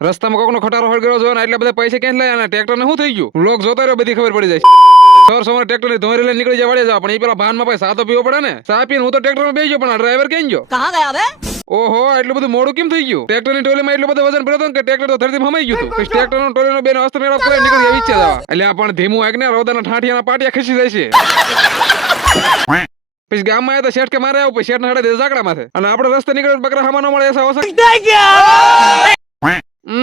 રસ્તામાં કોકનો ખટારો ફળ ગયો જોવાના એટલે બધા પૈસા ક્યાંથી લઈ અને ટ્રેક્ટરને શું થઈ ગયું? લોક જોતા રહ્યો બધી ખબર પડી જાય. સર સોમવાર ટ્રેક્ટરની ધોરી લઈને નીકળી જવાડે જાવ પણ એ પેલા ભાનમાં પૈસા તો પીવો પડે ને? સા પીને હું તો ટ્રેક્ટરમાં માં ગયો પણ ડ્રાઈવર કેમ ગયો? કહા ગયા હવે? ઓહો એટલું બધું મોડું કેમ થઈ ગયું? ટ્રેક્ટરની ટોલી માં એટલું બધું વજન ભર્યો કે ટ્રેક્ટર તો ધરતી હમાઈ ગયું હતું. ટ્રેક્ટર નો ટોલી નો બેનો અસ્ત મેળો પૂરે નીકળી જાય ઈચ્છે જવા. એટલે પણ ધીમું આગને રોદાના ઠાઠિયાના પાટિયા ખસી જાય છે. પછી ગામમાં આવ્યા શેઠ કે મારે આવું પછી શેઠ ને હાડે ઝાકડા માથે. અને આપણે રસ્તે નીકળ્યો બકરા હામાનો મળે એસા ઓસક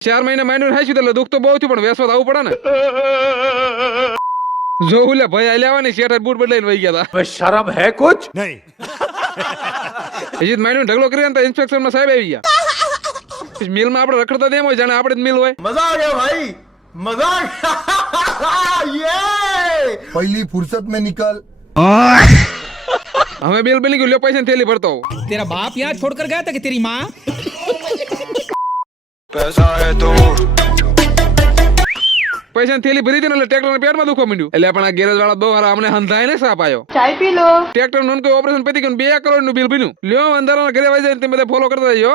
ચાર મહિના માઇન્ડ હાઈ એટલે દુઃખ તો બહુ થયું પણ વેસવા આવવું પડે ને જો ઓલે ભાઈ આલ્યા આવે ને શેઠ બૂટ બદલાઈને વહી ગયા હતા शर्म है कुछ नहीं હજી માઇન્ડ ઢગલો કરી ને ઇન્સ્પેક્શન માં સાહેબ આવી ગયા પછી મિલમાં આપણે રખડતા તેમ હોય જાણે આપણે જ મિલ હોય मजा आ गया भाई मजा आ गया ये पहली फुर्सत में निकल હવે બિલ બની ગયું લ્યો પૈસા ની થેલી ભરતો હોઉં. तेरा बाप यहाँ छोड़कर गया था कि तेरी माँ પૈસા થેલી ભરી હતી ને એટલે ટ્રેક્ટર પેટમાં દુખવા માંડ્યું. એટલે પણ આ ગેરેજ વાળા બહુ હારા અમને હંધાય ને સાપ આવ્યો ચાય પી લો. ટ્રેક્ટરનું કોઈ ઓપરેશન પતી ગયું બે કરોડનું બિલ બન્યું લ્યો અંધારા ઘરે વાઈ જાય ને તમે બધા ફોલો કરતા જજો.